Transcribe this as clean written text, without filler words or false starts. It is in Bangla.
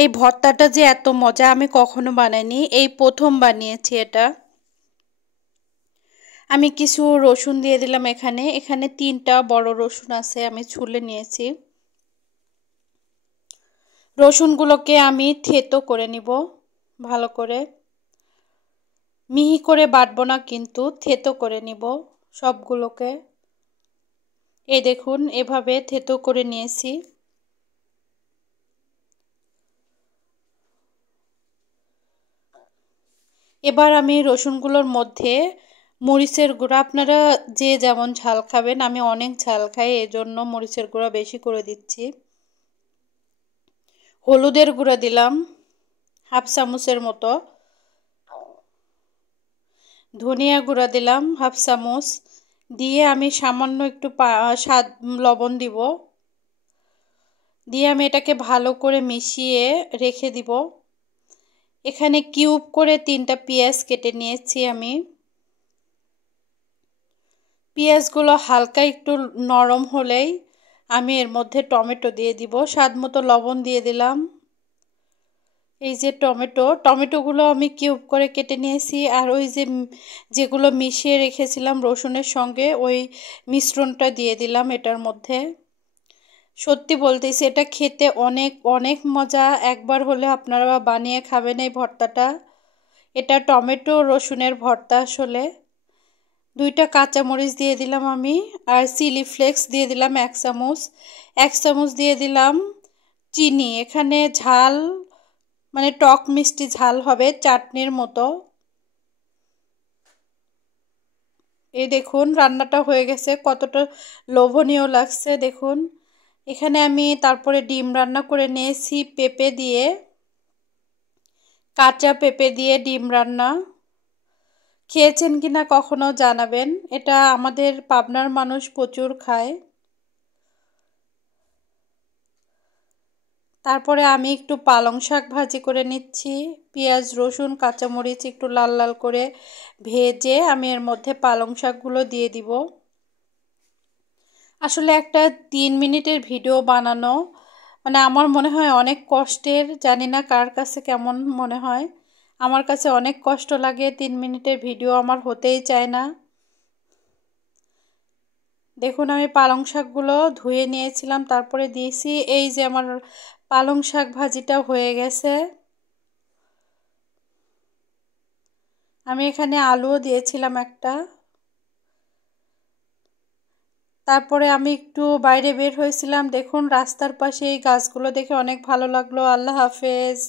এই ভর্তাটা যে এত মজা আমি কখনো বানাইনি, এই প্রথম বানিয়েছি এটা। আমি কিছু রসুন দিয়ে দিলাম এখানে। এখানে 3টা বড় রসুন আছে, আমি ছুলে নিয়েছি। রসুনগুলোকে আমি থেতো করে নিব ভালো করে। মিহি করে বাটবো না, কিন্তু থেতো করে নিব সবগুলোকে। এই দেখুন, এভাবে থেতো করে নিয়েছি। এবার আমি রসুনগুলোর মধ্যে মরিচের গুঁড়া, আপনারা যে যেমন ঝাল খাবেন, আমি অনেক ঝাল খাই, এজন্য মরিচের গুঁড়া বেশি করে দিচ্ছি। হলুদের গুঁড়া দিলাম হাফ চামচের মতো। ধনিয়া গুঁড়া দিলাম হাফ চামচ। দিয়ে আমি সামান্য একটু স্বাদ লবণ দিব। দিয়ে আমি এটাকে ভালো করে মিশিয়ে রেখে দিব। এখানে কিউব করে 3টা পেঁয়াজ কেটে নিয়েছি আমি। পেঁয়াজগুলো হালকা একটু নরম হলেই আমি এর মধ্যে টমেটো দিয়ে দিব। স্বাদ মতো লবণ দিয়ে দিলাম। এই যে টমেটোগুলো আমি কিউব করে কেটে নিয়েছি। আর ওই যে যেগুলো মিশিয়ে রেখেছিলাম রসুনের সঙ্গে, ওই মিশ্রণটা দিয়ে দিলাম এটার মধ্যে। সত্যি বলতেছি, এটা খেতে অনেক অনেক মজা। একবার হলে আপনারা বানিয়ে খাবেন এই ভর্তাটা। এটা টমেটো রসুনের ভর্তা আসলে। 2টা কাঁচামরিচ দিয়ে দিলাম আমি। আর চিলি ফ্লেক্স দিয়ে দিলাম 1 চামচ। 1 চামচ দিয়ে দিলাম চিনি। এখানে ঝাল মানে টক মিষ্টি ঝাল হবে, চাটনির মতো। এই দেখুন রান্নাটা হয়ে গেছে, কতটা লোভনীয় লাগছে দেখুন। এখানে আমি তারপরে ডিম রান্না করে নিয়েছি পেঁপে দিয়ে, কাঁচা পেঁপে দিয়ে ডিম রান্না। খেয়েছেন কিনা কখনো জানাবেন, এটা আমাদের পাবনার মানুষ প্রচুর খায়। তারপরে আমি একটু পালং শাক ভাজি করে নিচ্ছি। পেঁয়াজ রসুন কাঁচামরিচ একটু লাল লাল করে ভেজে আমি এর মধ্যে পালং শাকগুলো দিয়ে দিব। আসলে একটা 3 মিনিটের ভিডিও বানানো মানে আমার মনে হয় অনেক কষ্টের। জানি না কার কাছে কেমন মনে হয়, আমার কাছে অনেক কষ্ট লাগে। 3 মিনিটের ভিডিও আমার হতেই চায় না। দেখুন আমি পালং শাকগুলো ধুয়ে নিয়েছিলাম, তারপরে দিয়েছি। এই যে আমার পালং শাক ভাজিটা হয়ে গেছে। আমি এখানে আলুও দিয়েছিলাম একটা। তারপরে আমি একটু বাইরে বের হয়েছিলাম। দেখুন রাস্তার পাশে এই গাছগুলো দেখে অনেক ভালো লাগলো। আল্লাহ হাফেজ।